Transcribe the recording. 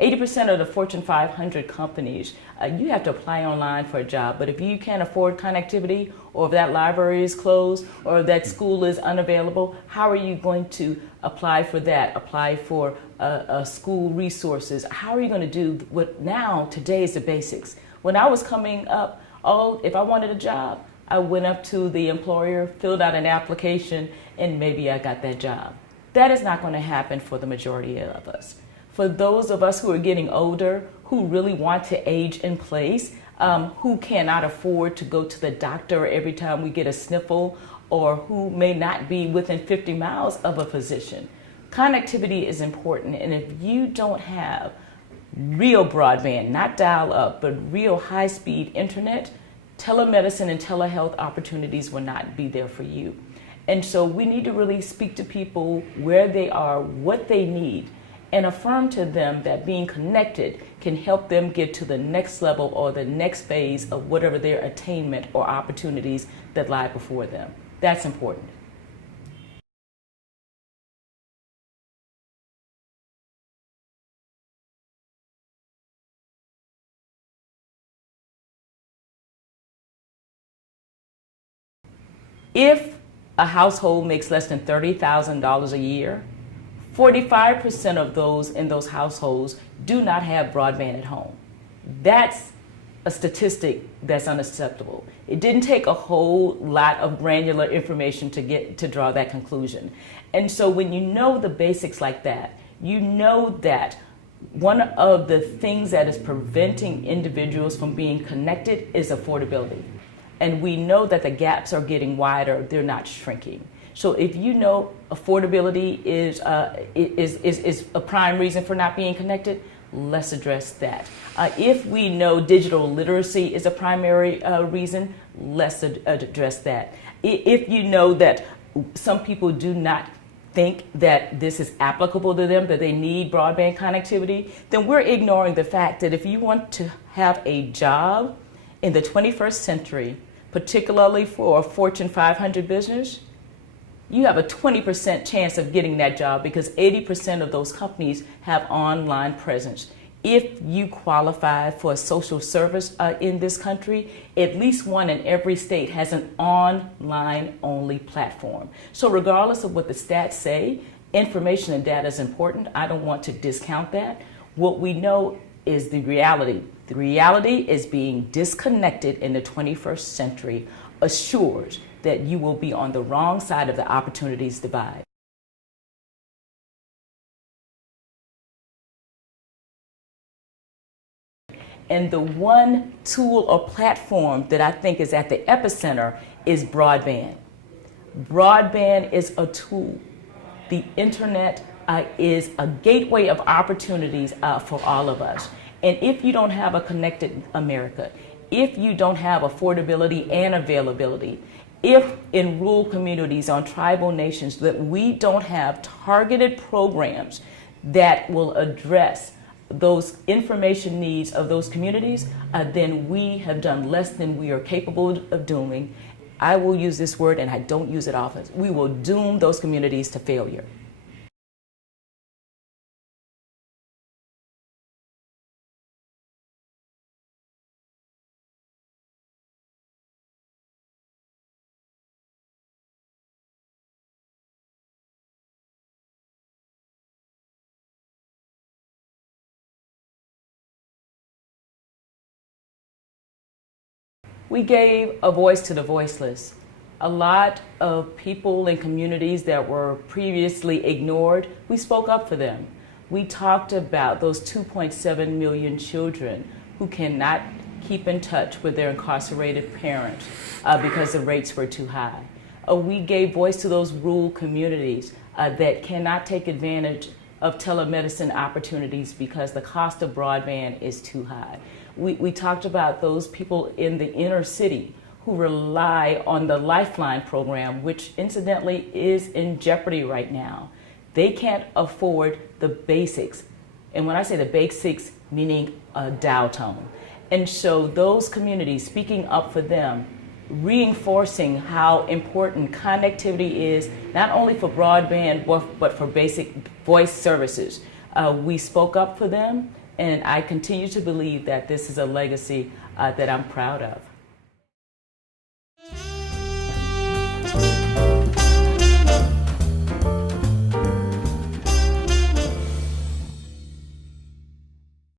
80% of the Fortune 500 companies, you have to apply online for a job, but if you can't afford connectivity, or if that library is closed, or if that school is unavailable, how are you going to apply for that, apply for school resources? How are you going to do what now, today is the basics. When I was coming up, if I wanted a job, I went up to the employer, filled out an application, and maybe I got that job. That is not going to happen for the majority of us. For those of us who are getting older, who really want to age in place, who cannot afford to go to the doctor every time we get a sniffle, or who may not be within 50 miles of a physician, connectivity is important. And if you don't have real broadband, not dial-up, but real high-speed internet, telemedicine and telehealth opportunities will not be there for you. And so we need to really speak to people where they are, what they need, and affirm to them that being connected can help them get to the next level or the next phase of whatever their attainment or opportunities that lie before them. That's important. If a household makes less than $30,000 a year, 45% of those in those households do not have broadband at home. That's a statistic that's unacceptable. It didn't take a whole lot of granular information to draw that conclusion. And so when you know the basics like that, you know that one of the things that is preventing individuals from being connected is affordability. And we know that the gaps are getting wider, they're not shrinking. So if you know affordability is a prime reason for not being connected, let's address that. If we know digital literacy is a primary reason, let's address that. If you know that some people do not think that this is applicable to them, that they need broadband connectivity, then we're ignoring the fact that if you want to have a job in the 21st century, particularly for a Fortune 500 business, you have a 20% chance of getting that job because 80% of those companies have online presence. If you qualify for a social service in this country, at least one in every state has an online-only platform. So regardless of what the stats say, information and data is important. I don't want to discount that. What we know is the reality. The reality is being disconnected in the 21st century assures that you will be on the wrong side of the opportunities divide. And the one tool or platform that I think is at the epicenter is broadband. Broadband is a tool. The internet is a gateway of opportunities for all of us. And if you don't have a connected America, if you don't have affordability and availability, if in rural communities, on tribal nations, that we don't have targeted programs that will address those information needs of those communities, then we have done less than we are capable of doing. I will use this word, and I don't use it often. We will doom those communities to failure. We gave a voice to the voiceless. A lot of people in communities that were previously ignored, we spoke up for them. We talked about those 2.7 million children who cannot keep in touch with their incarcerated parents because the rates were too high. We gave voice to those rural communities that cannot take advantage of telemedicine opportunities because the cost of broadband is too high. We talked about those people in the inner city who rely on the Lifeline program, which incidentally is in jeopardy right now. They can't afford the basics. And when I say the basics, meaning a dial tone. And so those communities, speaking up for them, reinforcing how important connectivity is, not only for broadband, but for basic voice services. We spoke up for them. And I continue to believe that this is a legacy that I'm proud of.